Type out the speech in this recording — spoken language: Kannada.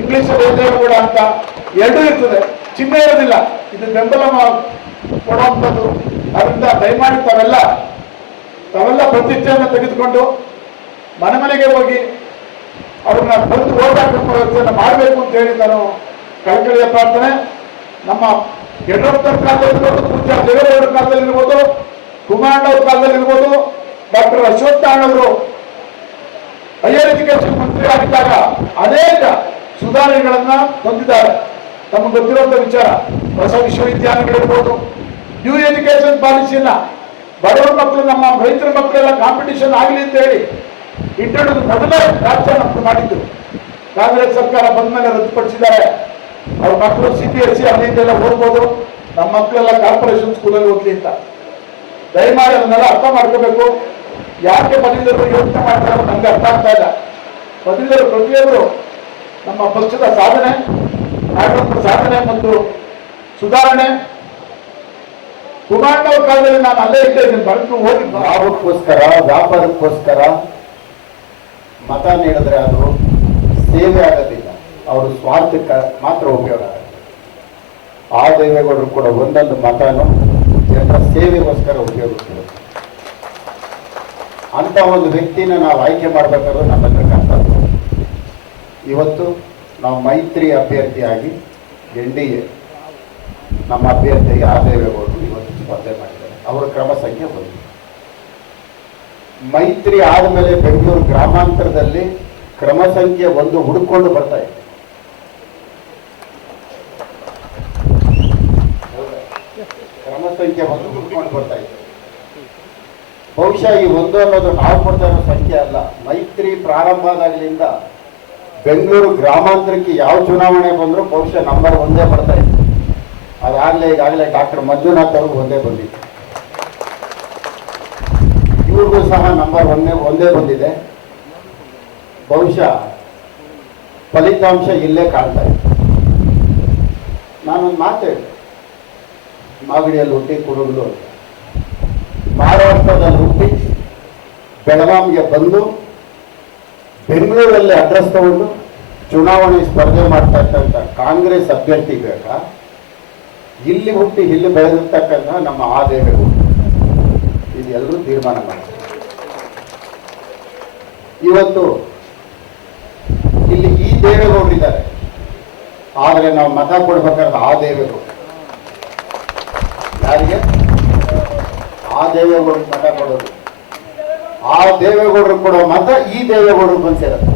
ಇಂಗ್ಲಿಷ್ ದೇವೇಗೌಡ ಅಂತ ಎರಡೂ ಇರ್ತದೆ. ಚಿಹ್ನೆ ಇರೋದಿಲ್ಲ. ಇದು ಬೆಂಬಲ ಕೊಡುವಂಥದ್ದು. ಅದರಿಂದ ದಯಮಾಡಿ ತಾವೆಲ್ಲ ತಾವೆಲ್ಲ ಪ್ರತಿಷ್ಠೆಯನ್ನು ತೆಗೆದುಕೊಂಡು ಮನೆ ಮನೆಗೆ ಹೋಗಿ ಅವ್ರನ್ನ ಬಂದು ವ್ಯವಸ್ಥೆಯನ್ನು ಮಾಡಬೇಕು ಅಂತ ಹೇಳಿ ನಾನು ಕಳಕಳಿಯ ಪ್ರಾರ್ಥನೆ. ನಮ್ಮ ಯಡಿಯೂರಪ್ಪನ ಕಾಲದಲ್ಲಿರ್ಬೋದು, ಪೂಜ್ಯ ದೇವೇಗೌಡರ ಕಾಲದಲ್ಲಿರ್ಬೋದು ಕುಮಾರಣ್ಣವ್ರ ಕಾಲದಲ್ಲಿರ್ಬೋದು, ಡಾಕ್ಟರ್ ಅಶ್ವತ್ಥ ನಾರಾಯಣವರು ಹೈಯರ್ ಎಜುಕೇಶನ್ ಮಂತ್ರಿ ಆಗಿದ್ದಾಗ ಅನೇಕ ಸುಧಾರಣೆಗಳನ್ನ ಹೊಂದಿದ್ದಾರೆ ತಮಗೆ ಗೊತ್ತಿರುವಂತ ವಿಚಾರ, ಹೊಸ ವಿಶ್ವವಿದ್ಯಾಲಯಗಳಿರ್ಬೋದು ನ್ಯೂ ಎಜುಕೇಶನ್ ಪಾಲಿಸಿಯನ್ನ ಬಡವರ ಮಕ್ಕಳು, ನಮ್ಮ ರೈತರ ಮಕ್ಕಳೆಲ್ಲ ಕಾಂಪಿಟೇಷನ್ ಆಗಲಿ ಅಂತ ಹೇಳಿ ಇಂಟ್ರೊಡ್ಯೂಸ್ ಮೊದಲೇ ಮಕ್ಕಳು ಮಾಡಿದ್ದು. ಕಾಂಗ್ರೆಸ್ ಸರ್ಕಾರ ಬಂದ ಮೇಲೆ ರದ್ದುಪಡಿಸಿದ್ದಾರೆ. ಅವ್ರ ಮಕ್ಕಳು ಸಿ ಬಿ ಎಸ್ ಸಿ ಅಲ್ಲಿಂದೆಲ್ಲ ಓದ್ಬೋದು. ನಮ್ಮ ಮಕ್ಕಳೆಲ್ಲ ಕಾರ್ಪೊರೇಷನ್ ಸ್ಕೂಲಲ್ಲಿ ಓದ್ಲಿ ಅಂತ. ದಯಮಾಡಿ ಅದನ್ನೆಲ್ಲ ಅರ್ಥ ಮಾಡ್ಕೋಬೇಕು. ಯಾಕೆ ಪದವೀಧರರು ಯೋಚನೆ ಮಾಡ್ತಾರೆ ನಮ್ಗೆ ಅರ್ಥ ಆಗ್ತಾ ಇಲ್ಲ. ಪದವೀಧರರು ಪ್ರತಿಯೊಬ್ಬರು ನಮ್ಮ ಪಕ್ಷದ ಸಾಧನೆ ನಾಯಕತ್ವ ಸಾಧನೆ ಮತ್ತು ಸುಧಾರಣೆ. ಕುಮಾರಣ್ಣವ್ರ ಕಾಲದಲ್ಲಿ ನಾನು ಅಲ್ಲೇ ಇದ್ದೆ ಬಳಕೆ ಹೋಗಿ ಲಾಭಕ್ಕೋಸ್ಕರ ವ್ಯಾಪಾರಕ್ಕೋಸ್ಕರ ಮತ ನೀಡಿದ್ರೆ ಅದು ಸೇವೆ ಆಗೋದಿಲ್ಲ. ಅವರು ಸ್ವಾರ್ಥಕ್ಕೆ ಮಾತ್ರ ಉಪಯೋಗ ಆ ದೇವೇಗೌಡರು ಕೂಡ ಒಂದೊಂದು ಮತನೂ ಜನರ ಸೇವೆಗೋಸ್ಕರ ಉಪಯೋಗಿಸ್ತಾರೆ ಅಂತ ಒಂದು ವ್ಯಕ್ತಿನ ನಾವು ಆಯ್ಕೆ ಮಾಡಬೇಕಾದ್ರೆ ನಮ್ಮ ಹತ್ರ ಕರ್ತವ್ಯ. ಇವತ್ತು ನಾವು ಮೈತ್ರಿ ಅಭ್ಯರ್ಥಿಯಾಗಿ ಎನ್ ಡಿ ಎ ನಮ್ಮ ಅಭ್ಯರ್ಥಿಗೆ ಆ ದೇವೇಗೌಡರು ಇವತ್ತು ಸ್ಪರ್ಧೆ ಮಾಡಿದ್ದಾರೆ. ಅವರ ಕ್ರಮ ಸಂಖ್ಯೆ ಒಂದು. ಮೈತ್ರಿ ಆದಮೇಲೆ ಬೆಂಗಳೂರು ಗ್ರಾಮಾಂತರದಲ್ಲಿ ಕ್ರಮ ಸಂಖ್ಯೆ ಒಂದು ಹುಡುಕೊಂಡು ಬರ್ತಾ ಇದೆ. ಕ್ರಮ ಸಂಖ್ಯೆ ಒಂದು ಹುಡುಕೊಂಡು ಬರ್ತಾ ಇದೆ. ಬಹುಶಃ ಈ ಒಂದು ಅನ್ನೋದು ನಾವು ಕೊಡ್ತಾ ಇರೋ ಸಂಖ್ಯೆ ಅಲ್ಲ. ಮೈತ್ರಿ ಪ್ರಾರಂಭ ಆದಾಗಲಿಂದ ಬೆಂಗಳೂರು ಗ್ರಾಮಾಂತರಕ್ಕೆ ಯಾವ ಚುನಾವಣೆ ಬಂದರೂ ಬಹುಶಃ ನಂಬರ್ ಒಂದೇ ಬರ್ತಾ ಇತ್ತು. ಅದಾಗಲೇ ಈಗಾಗಲೇ ಡಾಕ್ಟರ್ ಮಂಜುನಾಥ್ ಅವ್ರಿಗೆ ಒಂದೇ ಬಂದಿತ್ತು. ಇವ್ರಿಗೂ ಸಹ ನಂಬರ್ ಒಂದೇ ಒಂದೇ ಬಂದಿದೆ. ಬಹುಶಃ ಫಲಿತಾಂಶ ಇಲ್ಲೇ ಕಾಣ್ತಾ ಇತ್ತು ನಾನೊಂದು ಮಾತು ಮಾಗಡಿಯಲ್ಲಿ ಹುಟ್ಟಿ ಕುಡುಗಲು ಮಹಾರಾಷ್ಟ್ರದಲ್ಲಿ ಹುಟ್ಟಿ ಬೆಳಗಾವಿಗೆ ಬಂದು ಬೆಂಗಳೂರಲ್ಲಿ ಅಡ್ರೆಸ್ ತಗೊಂಡು ಚುನಾವಣೆ ಸ್ಪರ್ಧೆ ಮಾಡ್ತಕ್ಕಂಥ ಕಾಂಗ್ರೆಸ್ ಅಭ್ಯರ್ಥಿ ಬೇಕಾ? ಇಲ್ಲಿ ಹುಟ್ಟಿ ಇಲ್ಲಿ ಬೆಳೆದಿರ್ತಕ್ಕಂಥ ನಮ್ಮ ಆ ಇದು ಎಲ್ಲರೂ ತೀರ್ಮಾನ ಮಾಡಿ ಇವತ್ತು ಇಲ್ಲಿ ಈ ದೇವೇಗೌಡರಿದ್ದಾರೆ ಆದರೆ ನಾವು ಮತ ಕೊಡ್ಬೇಕಾದ್ರೆ ಆ ದೇವೇಗೌಡ ಯಾರಿಗೆ? ಆ ದೇವೇಗೌಡರಿಗೆ ಮತ ಕೊಡೋದು ಆ ದೇವೇಗೌಡರು ಕೊಡೋ ಮತ ಈ ದೇವೇಗೌಡರು ಬಂದಿರೋದು.